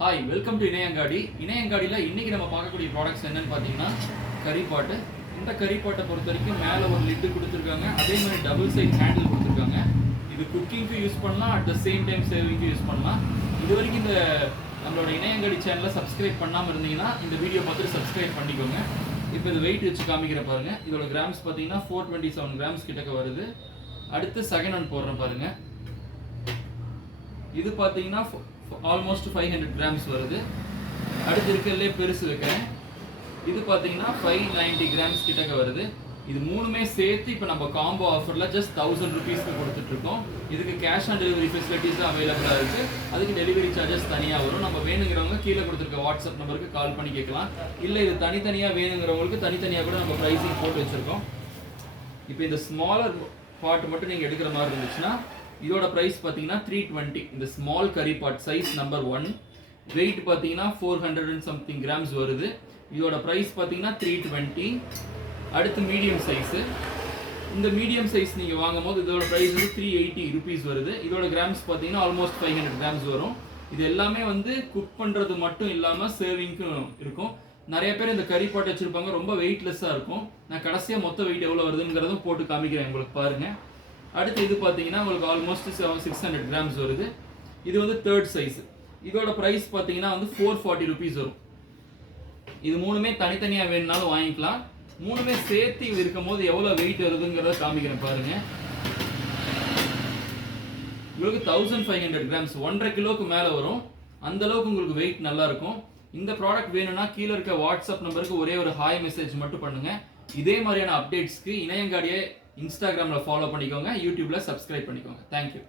Hi, welcome to Inaiyangadi. இணையங்காடியில் இன்றைக்கி நம்ம பார்க்கக்கூடிய ப்ராடக்ட்ஸ் என்னென்னு பார்த்தீங்கன்னா கறி பாட்டு. இந்த கறி பாட்டை பொறுத்த வரைக்கும் மேலே ஒரு லிட்டு கொடுத்துருக்காங்க. அதே மாதிரி டபுள் சைட் ஹேண்டில் கொடுத்துருக்காங்க. இது குக்கிங்க்கு யூஸ் பண்ணலாம், அட் த சேம் டைம் சேவிங்க்கு யூஸ் பண்ணலாம். இது வரைக்கும் இந்த நம்மளோட இணையங்காடி சேனலை சப்ஸ்கிரைப் பண்ணாமல் இருந்தீங்கன்னா இந்த வீடியோ பார்த்துட்டு சப்ஸ்கிரைப் பண்ணிக்கோங்க. இப்போ இது வெயிட் வச்சு காமிக்கிற பாருங்கள். இதோட கிராம்ஸ் பார்த்தீங்கன்னா 427 கிராம்ஸ் கிட்டக்க வருது. அடுத்து செகண்ட் ஒன் போடுறேன் பாருங்கள். இது பார்த்தீங்கன்னா ஆல்மோஸ்ட் 500 கிராம்ஸ் வருது. அடுத்து இருக்கிறதுலே பெருசு வைக்கிறேன். இது பார்த்தீங்கன்னா 590 கிராம்ஸ் கிட்டக்க வருது. இது மூணுமே சேர்த்து இப்போ நம்ம காம்போ ஆஃபரில் ஜஸ்ட் 1000 ருபீஸ்க்கு கொடுத்துட்ருக்கோம். இதுக்கு கேஷ் ஆன் டெலிவரி ஃபெசிலிட்டிஸ் தான் அவைலபிளாக இருக்குது. அதுக்கு டெலிவரி சார்ஜஸ் தனியாக வரும். நம்ம வேணுங்கிறவங்க கீழே கொடுத்துருக்க வாட்ஸ்அப் நம்பருக்கு கால் பண்ணி கேட்கலாம். இல்லை இது தனித்தனியாக வேணுங்கிறவங்களுக்கு தனித்தனியாக கூட நம்ம ப்ரைஸிங் போட்டு வச்சுருக்கோம். இப்போ இந்த ஸ்மாலர் பாட்டு மட்டும் நீங்கள் எடுக்கிற மாதிரி இருந்துச்சுன்னா இதோட ப்ரைஸ் பார்த்தீங்கன்னா 320. இந்த ஸ்மால் கறி பாட் சைஸ் நம்பர் 1 வெயிட் பார்த்தீங்கன்னா 400 and something கிராம்ஸ் வருது. இதோட ப்ரைஸ் பார்த்தீங்கன்னா 320. அடுத்து மீடியம் சைஸு. இந்த மீடியம் சைஸ் நீங்கள் வாங்கும் போது இதோட ப்ரைஸ் வந்து 380 ருபீஸ் வருது. இதோட கிராம்ஸ் பார்த்தீங்கன்னா ஆல்மோஸ்ட் 500 கிராம்ஸ் வரும். இது எல்லாமே வந்து குக் பண்ணுறது மட்டும் இல்லாமல் சர்விங்க்கும் இருக்கும். நிறைய பேர் இந்த கறி பாட் வச்சுருப்பாங்க, ரொம்ப வெயிட்லெஸ்ஸாக இருக்கும். நான் கடைசியாக மொத்த வெயிட் எவ்வளோ வருதுங்கிறதும் போட்டு காமிக்கிறேன் உங்களுக்கு பாருங்கள். அடுத்து இது பார்த்தீங்கன்னா உங்களுக்கு ஆல்மோஸ்ட் 600 கிராம்ஸ் வருது. இது வந்து தேர்ட் சைஸ். இதோட ப்ரைஸ் பார்த்தீங்கன்னா வந்து 440 ருபீஸ் வரும். இது மூணுமே தனித்தனியாக வேணுனாலும் வாங்கிக்கலாம். மூணுமே சேர்த்து இது இருக்கும் போது எவ்வளோ வெயிட் வருதுங்கிறத காமிக்கிறேன் பாருங்க. உங்களுக்கு 1500 கிராம்ஸ் 1.5 கிலோக்கு மேலே வரும். அந்த அளவுக்கு உங்களுக்கு வெயிட் நல்லா இருக்கும். இந்த ப்ராடக்ட் வேணும்னா கீழே இருக்க வாட்ஸ்அப் நம்பருக்கு ஒரே ஒரு ஹாய் மெசேஜ் மட்டும் பண்ணுங்க. இதே மாதிரியான அப்டேட்ஸ்க்கு இணையங்காடியை இன்ஸ்டாகிராமில் ஃபாலோ பண்ணிக்கோங்க, யூடியூப்ல சப்ஸ்கிரைப் பண்ணிக்கோங்க. தேங்க்யூ.